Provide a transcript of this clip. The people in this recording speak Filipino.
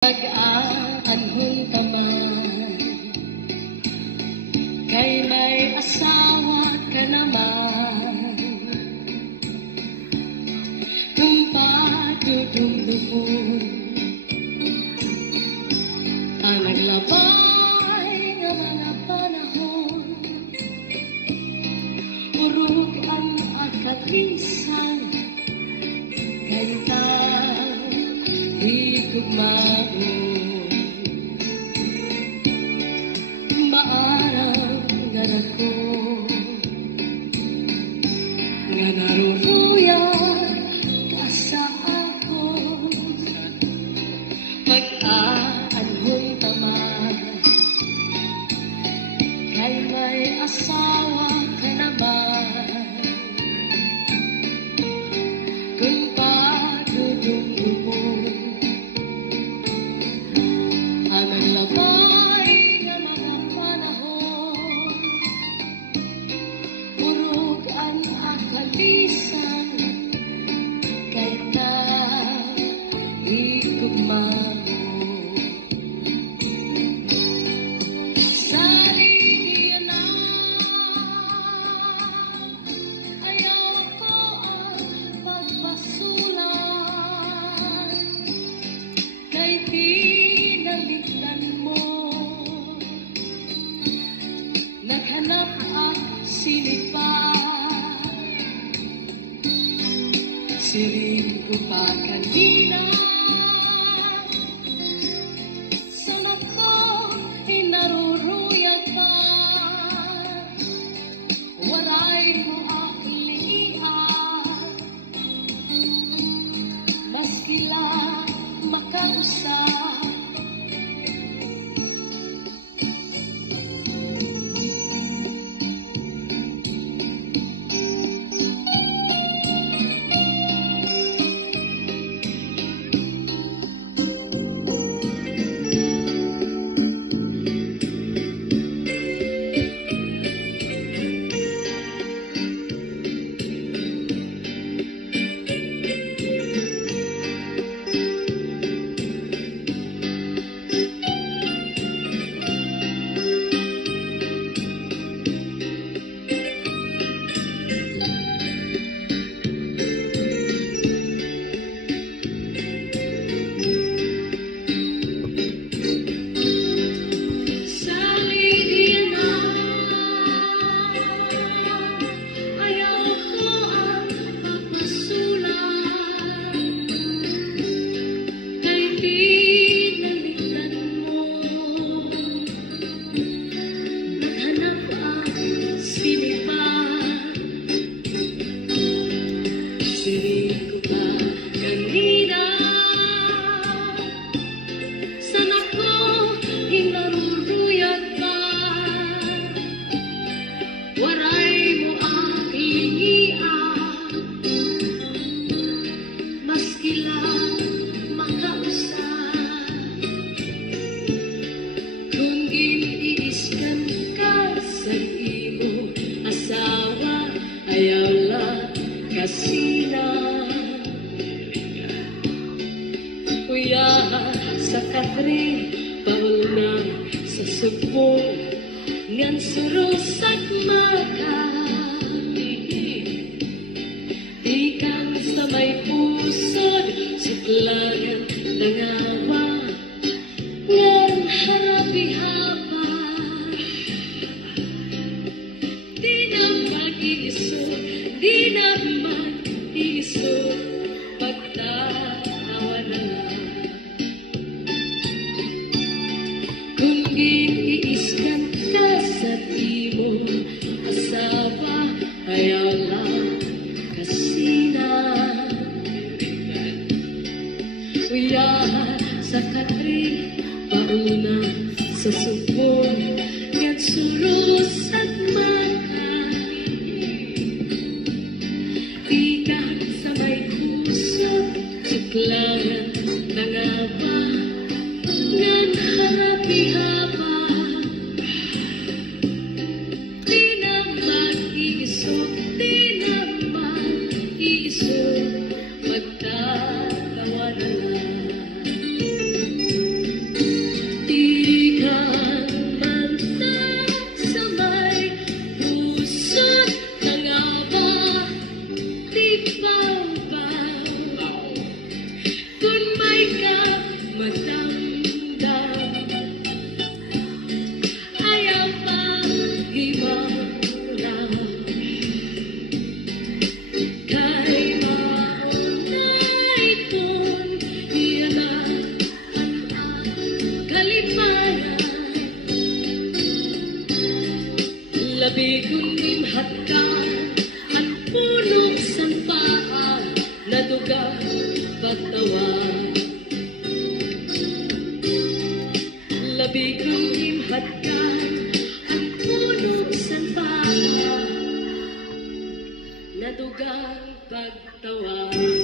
Nag-aanhon taman, kay may asawa ka naman. Kung patutulubon ang naglabay nga mga panahon, urog ang akatisan, kay tao higugmaon. Maaraw nga ako nga naruruyan ka sa akon, mag-aanhon taman, kay may asawa ka naman. Kung patutulubon ang naglabay nga mga panahon, urog ang akalisan, kay higugmaon. Saligyan na, ayaw ko ang pagpasulan, kay tinaligdan mo. Naghanap ang silipan, siring ko pa kanina. Sa mata inaruruyag pa, waray mo aklian, maskila makausap. Siring ko pa kanina, sana ko hinaruruyag pa, waray mo aklingian, maskila makausap. Kung giniiskan ka sa imo asawa, ayaw lang kasina. Kuya sa katri, pauna sa subong, ngan surus at makati. Ikan sa may pusod, sitlangan ng awa, ngan harapi-hapa. Di na mag-iisod, di na mag-iisod, pagtawa na lang. Kung giniiskan ka sa imo asawa, ayaw lang kasina. Kuya sa katri, pauna sa subong, ngan surus at ikan sa may kusap, suklangan ng awa, ngan harapi-hapa. Di na mag-iisog, di na mag-iisog, magtatawa na lang. hatkan at punong sampaan na duga pagtawa. Labi kang imhatkan at punong sampaan na duga pagtawa.